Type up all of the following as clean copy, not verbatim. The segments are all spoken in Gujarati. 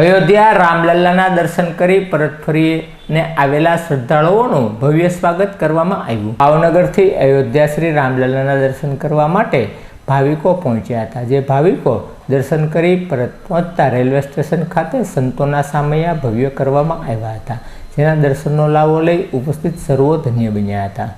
અયોધ્યા રામલલ્લાના દર્શન કરી પરત ફરીને આવેલા શ્રદ્ધાળુઓનું ભવ્ય સ્વાગત કરવામાં આવ્યું। ભાવનગરથી અયોધ્યા શ્રી રામલલ્લાના દર્શન કરવા માટે ભાવિકો પહોંચ્યા હતા, જે ભાવિકો દર્શન કરી પરત પહોંચતા રેલવે સ્ટેશન ખાતે સંતોના સામૈયા ભવ્ય કરવામાં આવ્યા હતા, જેના દર્શનનો લાવો લઈ ઉપસ્થિત સર્વો ધન્ય બન્યા હતા।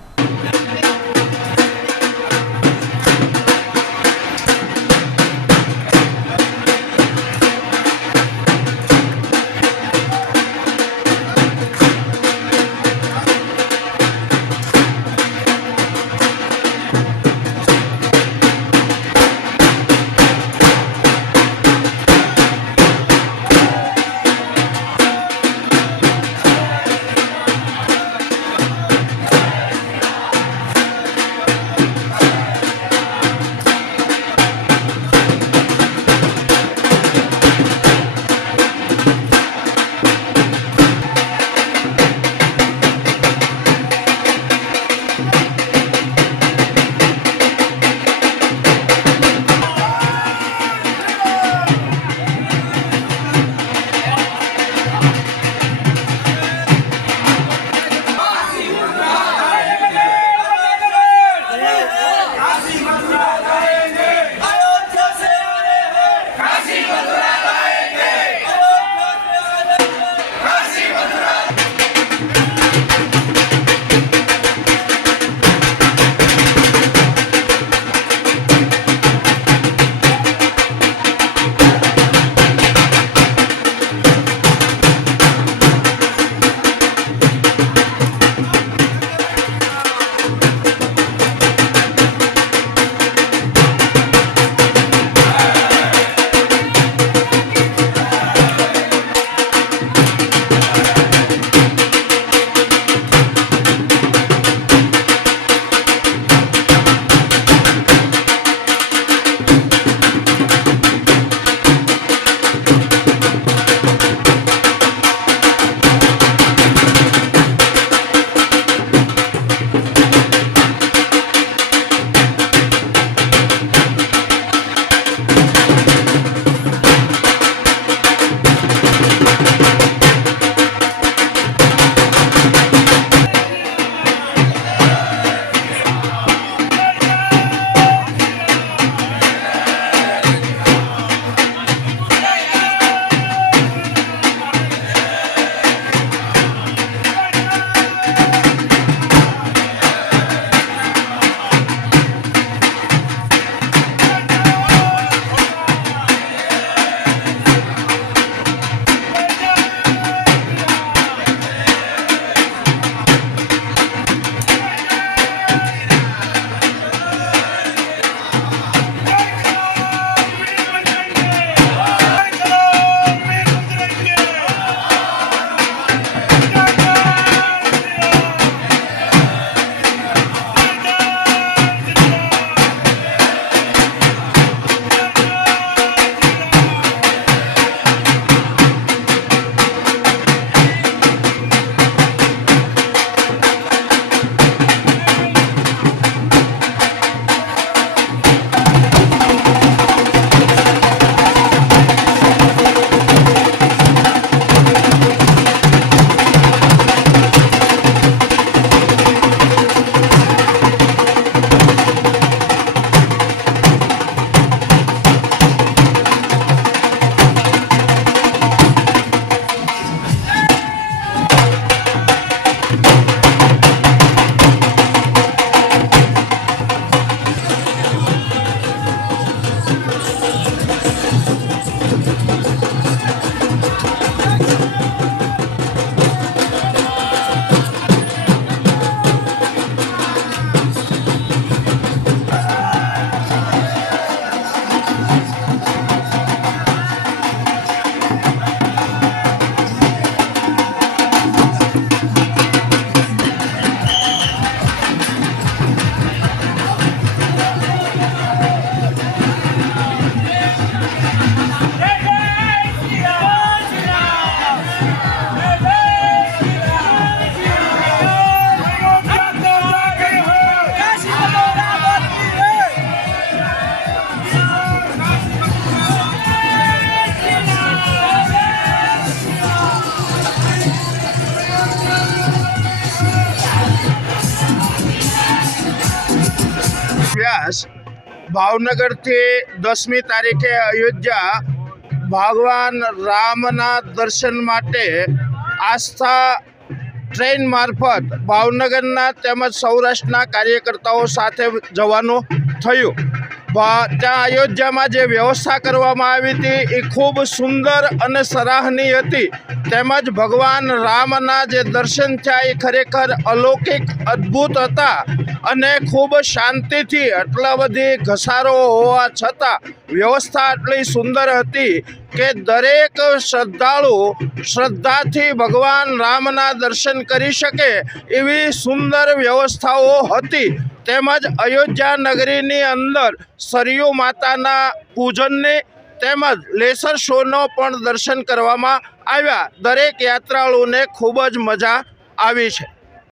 ભાવનગરથી 10મી તારીખે અયોધ્યા ભગવાન રામના દર્શન માટે આસ્થા ટ્રેન મારફત ભાવનગરના તેમજ સૌરાષ્ટ્રના કાર્યકર્તાઓ સાથે જવાનું થયું. ત્યાં અયોધ્યામાં જે વ્યવસ્થા કરવામાં આવી હતી એ ખૂબ સુંદર અને સરાહનીય હતી. તેમજ ભગવાન રામના જે દર્શન થયા એ ખરેખર અલૌકિક અદ્ભુત હતા અને ખૂબ શાંતિથી આટલા બધી ઘસારો હોવા છતાં વ્યવસ્થા આટલી સુંદર હતી કે દરેક શ્રદ્ધાળુ શ્રદ્ધાથી ભગવાન રામના દર્શન કરી શકે એવી સુંદર વ્યવસ્થાઓ હતી. તેમજ અયોધ્યા નગરીની અંદર સરયુ માતાના પૂજનની તેમજ લેસર શોનો પણ દર્શન કરવામાં આવ્યા. દરેક યાત્રાળુઓને ખૂબ જ મજા આવી છે.